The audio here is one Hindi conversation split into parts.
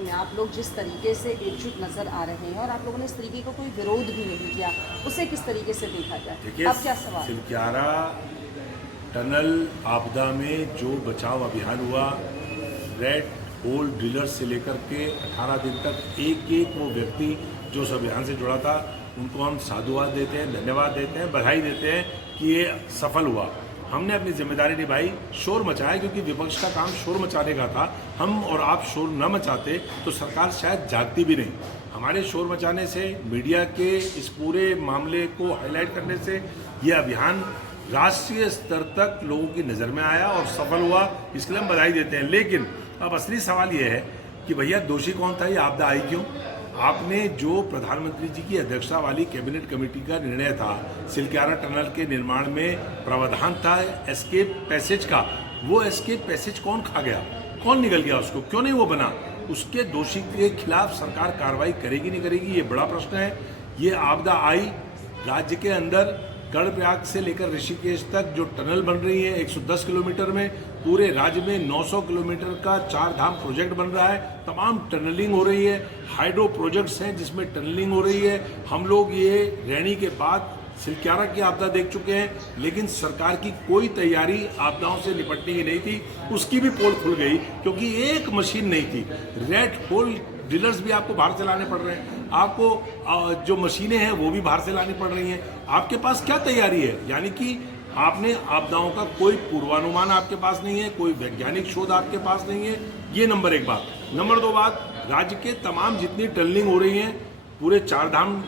में आप लोग जिस तरीके से एकजुट नजर आ रहे हैं और आप लोगों ने इस तरीके का कोई विरोध भी नहीं किया, उसे किस तरीके से देखा जाए? देखिए, अब क्या सवाल? सिलक्यारा टनल आपदा में जो बचाव अभियान हुआ, रेड होल ड्रिलर से लेकर के 18 दिन तक एक एक वो व्यक्ति जो उस अभियान से जुड़ा था, उनको हम साधुवाद देते हैं, धन्यवाद देते हैं, बधाई देते हैं कि ये सफल हुआ। हमने अपनी जिम्मेदारी निभाई, शोर मचाया, क्योंकि विपक्ष का काम शोर मचाने का था। हम और आप शोर न मचाते तो सरकार शायद जागती भी नहीं। हमारे शोर मचाने से, मीडिया के इस पूरे मामले को हाईलाइट करने से ये अभियान राष्ट्रीय स्तर तक लोगों की नज़र में आया और सफल हुआ। इसके लिए हम बधाई देते हैं। लेकिन अब असली सवाल ये है कि भैया दोषी कौन था, ये आपदा आई क्यों? आपने जो प्रधानमंत्री जी की अध्यक्षता वाली कैबिनेट कमेटी का निर्णय था, सिलक्यारा टनल के निर्माण में प्रावधान था एस्केप पैसेज का, वो एस्केप पैसेज कौन खा गया, कौन निकल गया उसको, क्यों नहीं वो बना? उसके दोषी के खिलाफ सरकार कार्रवाई करेगी नहीं करेगी, ये बड़ा प्रश्न है। ये आपदा आई, राज्य के अंदर कर्णप्रयाग से लेकर ऋषिकेश तक जो टनल बन रही है 110 किलोमीटर में, पूरे राज्य में 900 किलोमीटर का 4 धाम प्रोजेक्ट बन रहा है, तमाम टनलिंग हो रही है, हाइड्रो प्रोजेक्ट्स हैं जिसमें टनलिंग हो रही है। हम लोग ये रैनी के बाद सिलक्यारा की आपदा देख चुके हैं, लेकिन सरकार की कोई तैयारी आपदाओं से निपटने की नहीं थी। उसकी भी पोल खुल गई क्योंकि एक मशीन नहीं थी। रेड होल ड्रिलर्स भी आपको बाहर से लाने पड़ रहे हैं, आपको जो मशीनें हैं वो भी बाहर से लानी पड़ रही हैं। आपके पास क्या तैयारी है? यानी कि आपने आपदाओं का कोई पूर्वानुमान आपके पास नहीं है, कोई वैज्ञानिक शोध आपके पास नहीं है। ये नंबर 1 बात। नंबर 2 बात, राज्य के तमाम जितनी टनलिंग हो रही हैं पूरे 4 धाम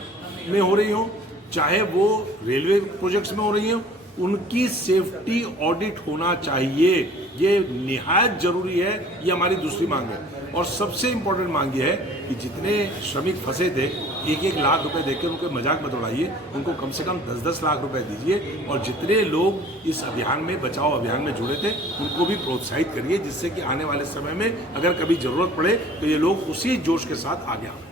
में हो रही हो, चाहे वो रेलवे प्रोजेक्ट्स में हो रही हो, उनकी सेफ्टी ऑडिट होना चाहिए। ये निहायत जरूरी है, ये हमारी दूसरी मांग है। और सबसे इम्पोर्टेंट मांग ये है कि जितने श्रमिक फंसे थे, 1-1 लाख रुपए देकर उनके मजाक मत उड़ाइए, उनको कम से कम 10-10 लाख रुपए दीजिए। और जितने लोग इस अभियान में, बचाव अभियान में जुड़े थे, उनको भी प्रोत्साहित करिए, जिससे कि आने वाले समय में अगर कभी जरूरत पड़े तो ये लोग उसी जोश के साथ आगे आए।